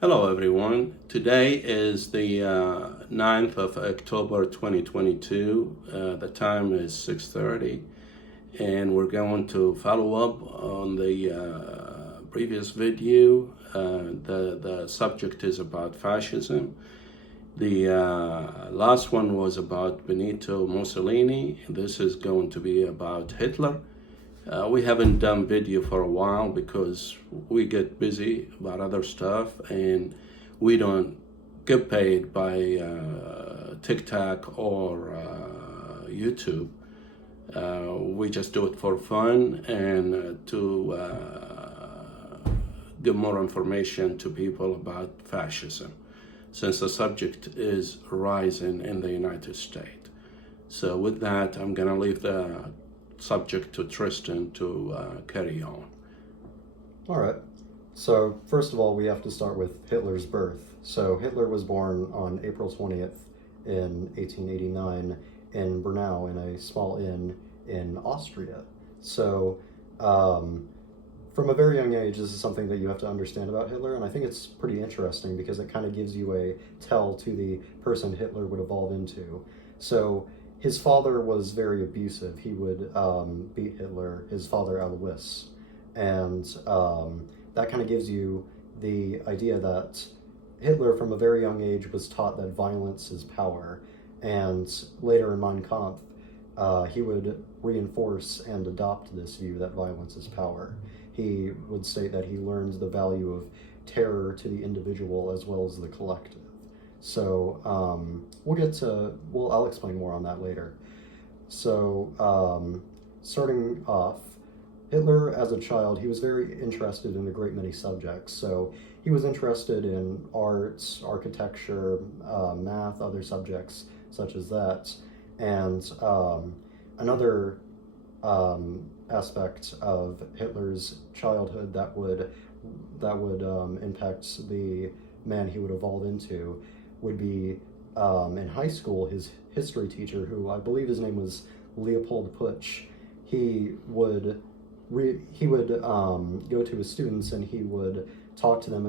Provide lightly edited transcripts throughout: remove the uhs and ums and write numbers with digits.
Hello, everyone. Today is the 9th of October 2022. The time is 6:30, and we're going to follow up on the previous video. The subject is about fascism. The last one was about Benito Mussolini. This is going to be about Hitler. We haven't done video for a while because we get busy about other stuff and we don't get paid by TikTok or YouTube. We just do it for fun and to give more information to people about fascism, since the subject is rising in the United States. So with that, I'm going to leave the subject to Tristan to carry on. All right. So first of all, we have to start with Hitler's birth. So Hitler was born on April 20th in 1889 in Bernau in a small inn in Austria. So from a very young age, this is something that you have to understand about Hitler, and I think it's pretty interesting because it kind of gives you a tell to the person Hitler would evolve into. So his father was very abusive. He would beat Hitler, his father Alois, and that kind of gives you the idea that Hitler, from a very young age, was taught that violence is power, and later in Mein Kampf, he would reinforce and adopt this view that violence is power. He would state that he learned the value of terror to the individual as well as the collective. So I'll explain more on that later. So starting off, Hitler as a child, he was very interested in a great many subjects. So he was interested in arts, architecture, math, other subjects such as that. And another aspect of Hitler's childhood that would impact the man he would evolve into would be in high school, his history teacher, who I believe his name was Leopold Putsch. He would go to his students and he would talk to them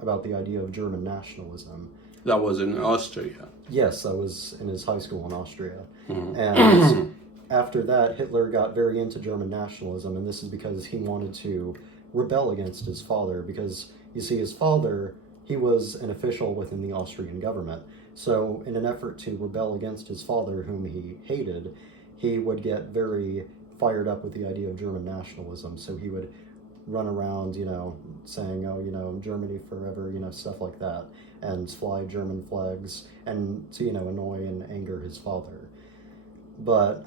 about the idea of German nationalism. That was in Austria. Yes, that was in his high school in Austria. Mm-hmm. And after that, Hitler got very into German nationalism, and this is because he wanted to rebel against his father, because, you see, his father, he was an official within the Austrian government. So in an effort to rebel against his father, whom he hated, he would get very fired up with the idea of German nationalism. So he would run around, saying, Germany forever, stuff like that, and fly German flags, and to, annoy and anger his father. But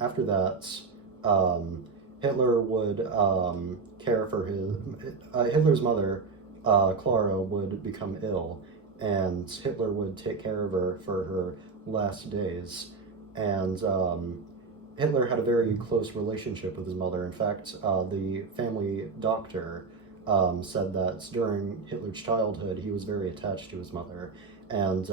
after that, Hitler would care for Hitler's mother, Clara, would become ill, and Hitler would take care of her for her last days. And Hitler had a very close relationship with his mother. In fact, the family doctor said that during Hitler's childhood, he was very attached to his mother, and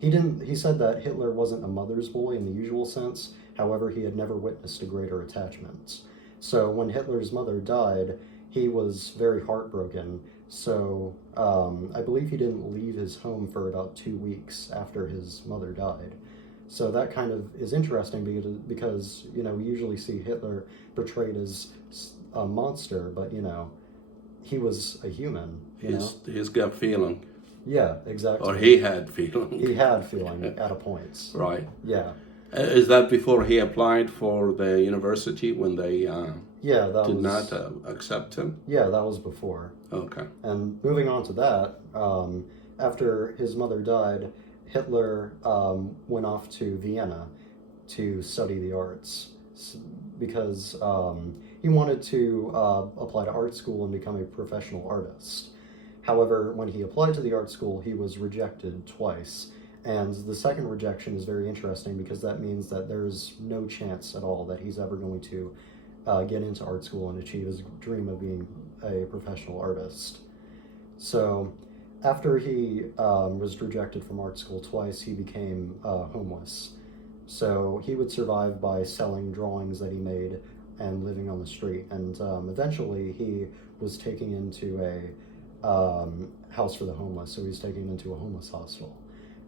he said that Hitler wasn't a mother's boy in the usual sense. However, he had never witnessed a greater attachment. So when Hitler's mother died, he was very heartbroken. So I believe he didn't leave his home for about 2 weeks after his mother died. So that kind of is interesting because we usually see Hitler portrayed as a monster, but he was a human. He's got feeling. Yeah, exactly. Or he had feeling. He had feeling at a point. Right. Yeah. Is that before he applied for the university when they did not accept him? Yeah, that was before. Okay. And moving on to that, after his mother died, Hitler went off to Vienna to study the arts because he wanted to apply to art school and become a professional artist. However, when he applied to the art school, he was rejected twice. And the second rejection is very interesting because that means that there's no chance at all that he's ever going to get into art school and achieve his dream of being a professional artist. So after he was rejected from art school twice, he became homeless. So he would survive by selling drawings that he made and living on the street. And eventually he was taken into a house for the homeless. So he was taken into a homeless hostel.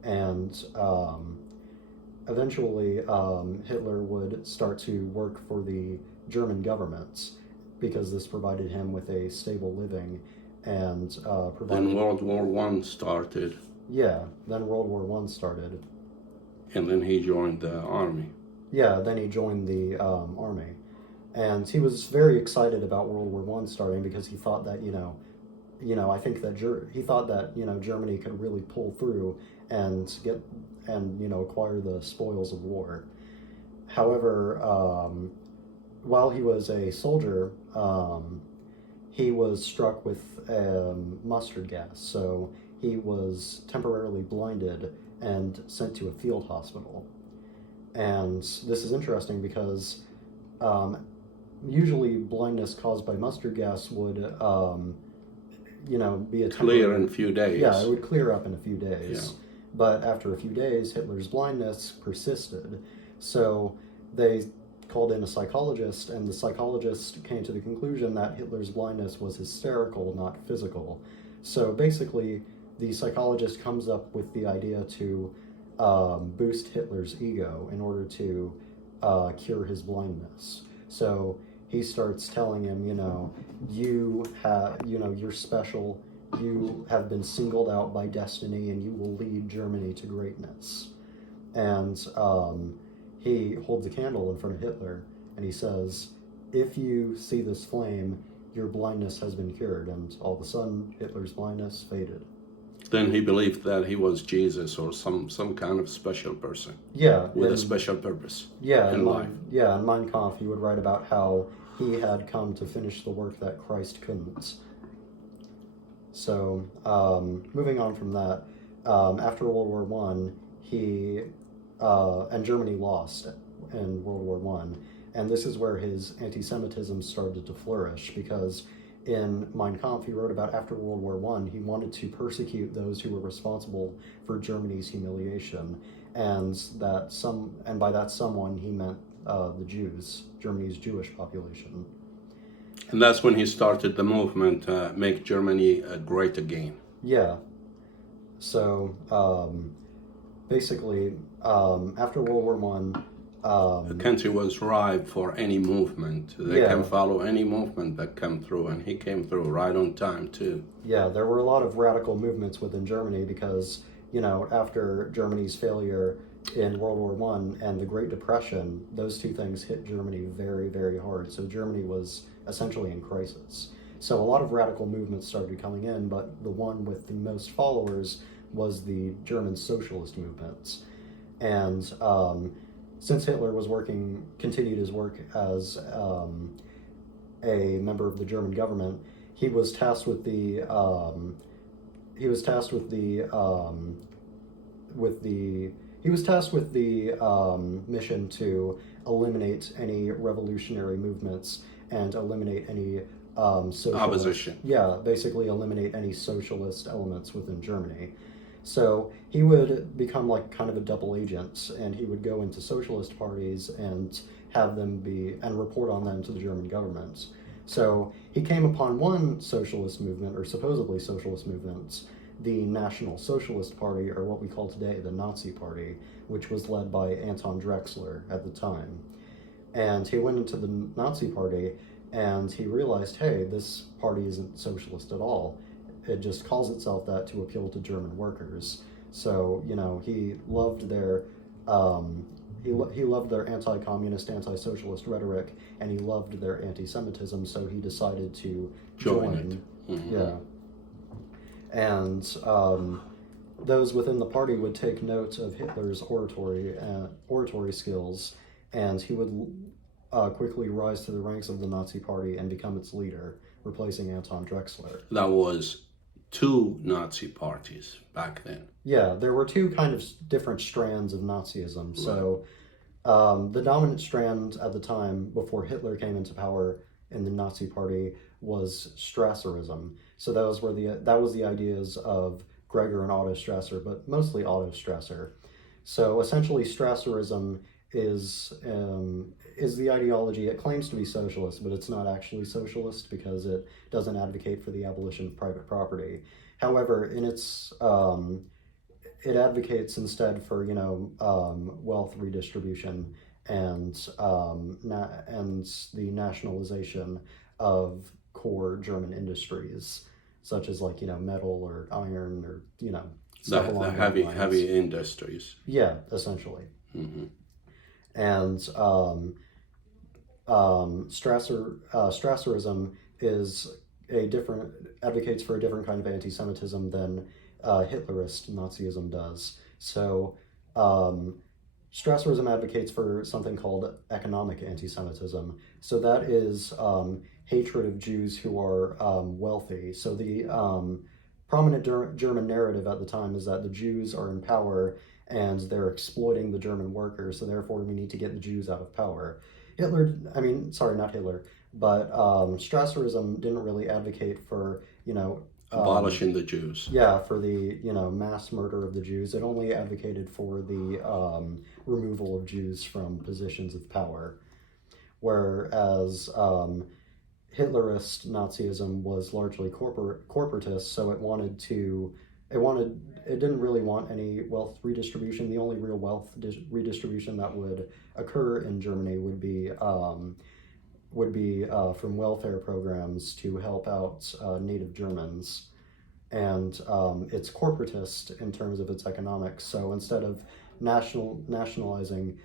And eventually Hitler would start to work for the German government because this provided him with a stable living and provided. Then World War One started, Yeah, then World War One started. and then he joined the army. Yeah, then he joined the army, and he was very excited about World War One starting because he thought that I think that he thought that Germany could really pull through and get and acquire the spoils of war. However, while he was a soldier, he was struck with mustard gas, so he was temporarily blinded and sent to a field hospital. And this is interesting because usually blindness caused by mustard gas would be a Clear in a few days. Yeah, it would clear up in a few days. Yeah. But after a few days, Hitler's blindness persisted. So they called in a psychologist, and the psychologist came to the conclusion that Hitler's blindness was hysterical, not physical. So basically, the psychologist comes up with the idea to boost Hitler's ego in order to cure his blindness. So he starts telling him, you're special, you have been singled out by destiny, and you will lead Germany to greatness. And he holds a candle in front of Hitler, and he says, if you see this flame, your blindness has been cured. And all of a sudden, Hitler's blindness faded. Then he believed that he was Jesus or some kind of special person. Yeah. With a special purpose. Yeah, in life. Yeah, in Mein Kampf, he would write about how he had come to finish the work that Christ couldn't. So, moving on from that, after World War One, and Germany lost in World War One, and this is where his anti-Semitism started to flourish, because in Mein Kampf he wrote about after World War One, he wanted to persecute those who were responsible for Germany's humiliation, and by that someone he meant the Jews, Germany's Jewish population. And that's when he started the movement, Make Germany Great Again. Yeah. So, basically, after World War One, the country was ripe for any movement. They can follow any movement that come through, and he came through right on time, too. Yeah, there were a lot of radical movements within Germany because, after Germany's failure in World War One and the Great Depression, those two things hit Germany very, very hard. So Germany was essentially in crisis. So a lot of radical movements started coming in, but the one with the most followers was the German socialist movements. And since Hitler was continued his work as a member of the German government, he was tasked with the mission to eliminate any revolutionary movements and eliminate any opposition. Yeah, basically eliminate any socialist elements within Germany. So he would become like kind of a double agent, and he would go into socialist parties and have them and report on them to the German government. So he came upon one socialist movement, or supposedly socialist movements, the National Socialist Party, or what we call today the Nazi Party, which was led by Anton Drexler at the time. And he went into the Nazi Party, and he realized, hey, this party isn't socialist at all. It just calls itself that to appeal to German workers. So, he loved their he loved their anti-communist, anti-socialist rhetoric, and he loved their anti-Semitism, so he decided to join. Mm-hmm. Yeah. And those within the party would take note of Hitler's oratory skills, and he would quickly rise to the ranks of the Nazi Party and become its leader, replacing Anton Drexler. That was two Nazi parties back then. Yeah, there were two kind of different strands of Nazism. Right. So the dominant strand at the time, before Hitler came into power in the Nazi Party, was Strasserism. So that was the ideas of Gregor and Otto Strasser, but mostly Otto Strasser. So essentially, Strasserism is the ideology. It claims to be socialist, but it's not actually socialist because it doesn't advocate for the abolition of private property. However, in its it advocates instead for wealth redistribution and and the nationalization of core German industries, such as like metal or iron or stuff The along those lines. heavy industries. Yeah, essentially. Hmm. And Strasserism is a different advocates for a different kind of anti-Semitism than Hitlerist Nazism does. So Strasserism advocates for something called economic anti-Semitism. So that is hatred of Jews who are wealthy. So the prominent German narrative at the time is that the Jews are in power and they're exploiting the German workers, so therefore we need to get the Jews out of power. Not Hitler, but Strasserism didn't really advocate for, Abolishing the Jews. yeah, for the, mass murder of the Jews. It only advocated for the removal of Jews from positions of power. Whereas Hitlerist Nazism was largely corporatist, so it didn't really want any wealth redistribution. The only real wealth redistribution that would occur in Germany would be from welfare programs to help out native Germans. And it's corporatist in terms of its economics. So instead of nationalizing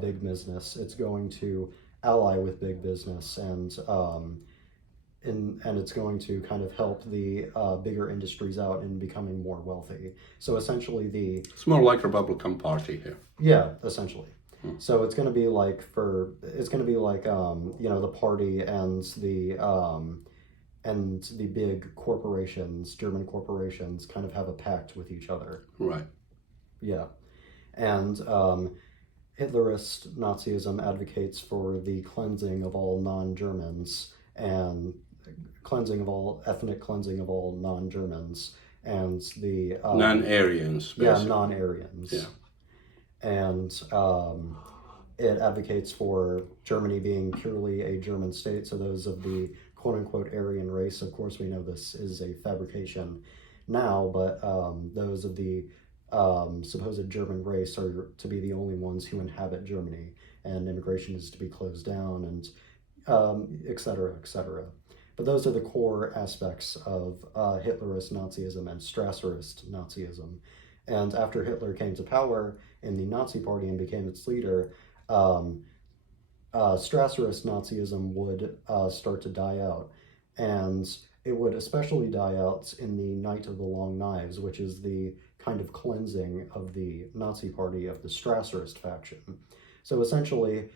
big business, it's going to ally with big business and it's going to kind of help the bigger industries out in becoming more wealthy. So essentially It's more like Republican Party here. yeah, essentially. So it's going to be like the party and the big corporations, German corporations, kind of have a pact with each other. Right. Yeah. And Hitlerist Nazism advocates for the cleansing of all non-Germans and ethnic cleansing of all non-Germans and the non-Aryans. Yeah, basically. non-Aryans. Yeah. And it advocates for Germany being purely a German state. So those of the quote-unquote Aryan race, of course we know this is a fabrication now, but those of the supposed German race are to be the only ones who inhabit Germany, and immigration is to be closed down, and et cetera, et cetera. But those are the core aspects of Hitlerist Nazism and Strasserist Nazism. And after Hitler came to power in the Nazi Party and became its leader, Strasserist Nazism would start to die out. And it would especially die out in the Night of the Long Knives, which is the kind of cleansing of the Nazi Party of the Strasserist faction. So essentially,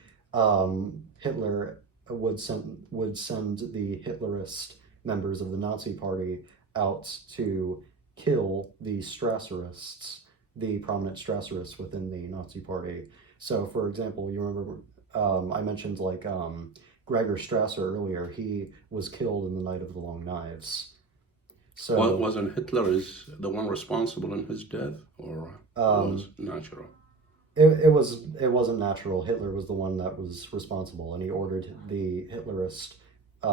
Hitler would send the Hitlerist members of the Nazi Party out to kill the Strasserists, the prominent Strasserists within the Nazi Party. So, for example, you remember I mentioned Gregor Strasser earlier. He was killed in the Night of the Long Knives. So Wasn't Hitler is the one responsible in his death, or was it natural? it wasn't natural. Hitler was the one that was responsible, and he ordered the Hitlerist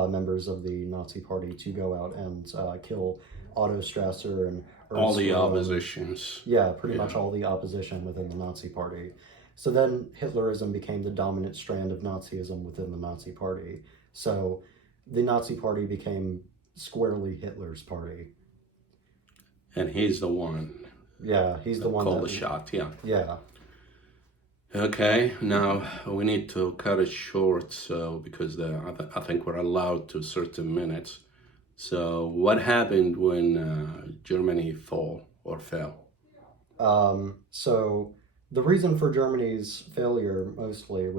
members of the Nazi Party to go out and kill Otto Strasser and Ernst All the Röhm. oppositions. Yeah, pretty much all the opposition within the Nazi Party. So then Hitlerism became the dominant strand of Nazism within the Nazi Party. So the Nazi Party became squarely Hitler's party. And he's the one. Yeah, he's the one called the shot. Yeah. Yeah. Okay, now we need to cut it short, so because I think we're allowed to certain minutes. So what happened when Germany fell? So the reason for Germany's failure, mostly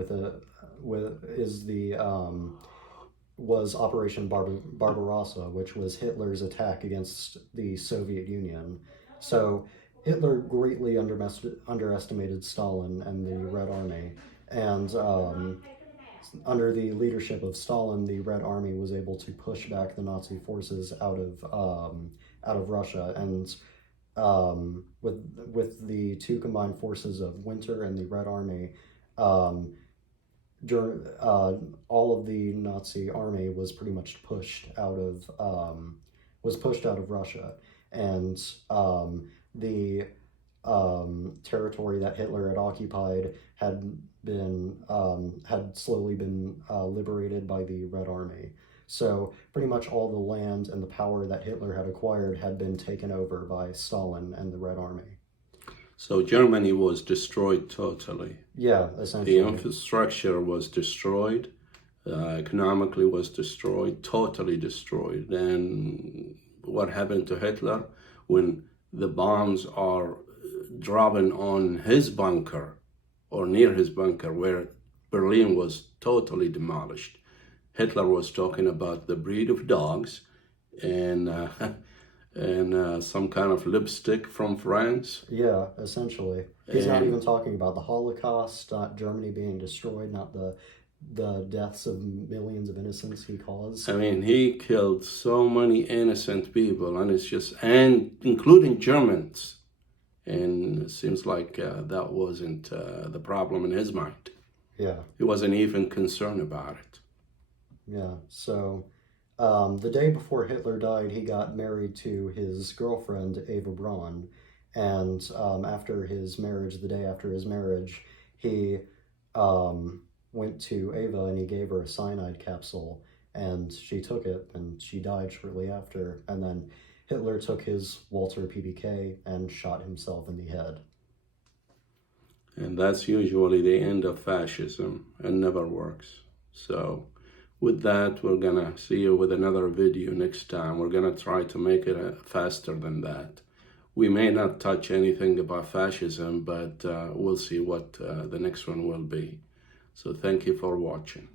was Operation Barbarossa, which was Hitler's attack against the Soviet Union. So Hitler greatly underestimated Stalin and the Red Army, and under the leadership of Stalin, the Red Army was able to push back the Nazi forces out of Russia, and with the two combined forces of Winter and the Red Army, all of the Nazi army was pretty much pushed out of Russia, and the territory that Hitler had occupied had slowly been liberated by the Red Army. So pretty much all the land and the power that Hitler had acquired had been taken over by Stalin and the Red Army. So Germany was destroyed totally. Yeah, essentially. The infrastructure was destroyed, economically was destroyed, totally destroyed. And what happened to Hitler when the bombs are dropping on his bunker or near his bunker where Berlin was totally demolished? Hitler was talking about the breed of dogs and some kind of lipstick from France. Yeah, essentially. He's not even talking about the Holocaust, not Germany being destroyed, not the deaths of millions of innocents he caused. I mean, he killed so many innocent people, and and including Germans. And it seems like that wasn't the problem in his mind. Yeah. He wasn't even concerned about it. Yeah, so the day before Hitler died, he got married to his girlfriend, Eva Braun. And after his marriage, the day after his marriage, he went to Eva and he gave her a cyanide capsule. And she took it and she died shortly after. And then Hitler took his Walter PPK and shot himself in the head. And that's usually the end of fascism and never works. So with that, we're gonna see you with another video next time. We're gonna try to make it faster than that. We may not touch anything about fascism, but we'll see what the next one will be. So thank you for watching.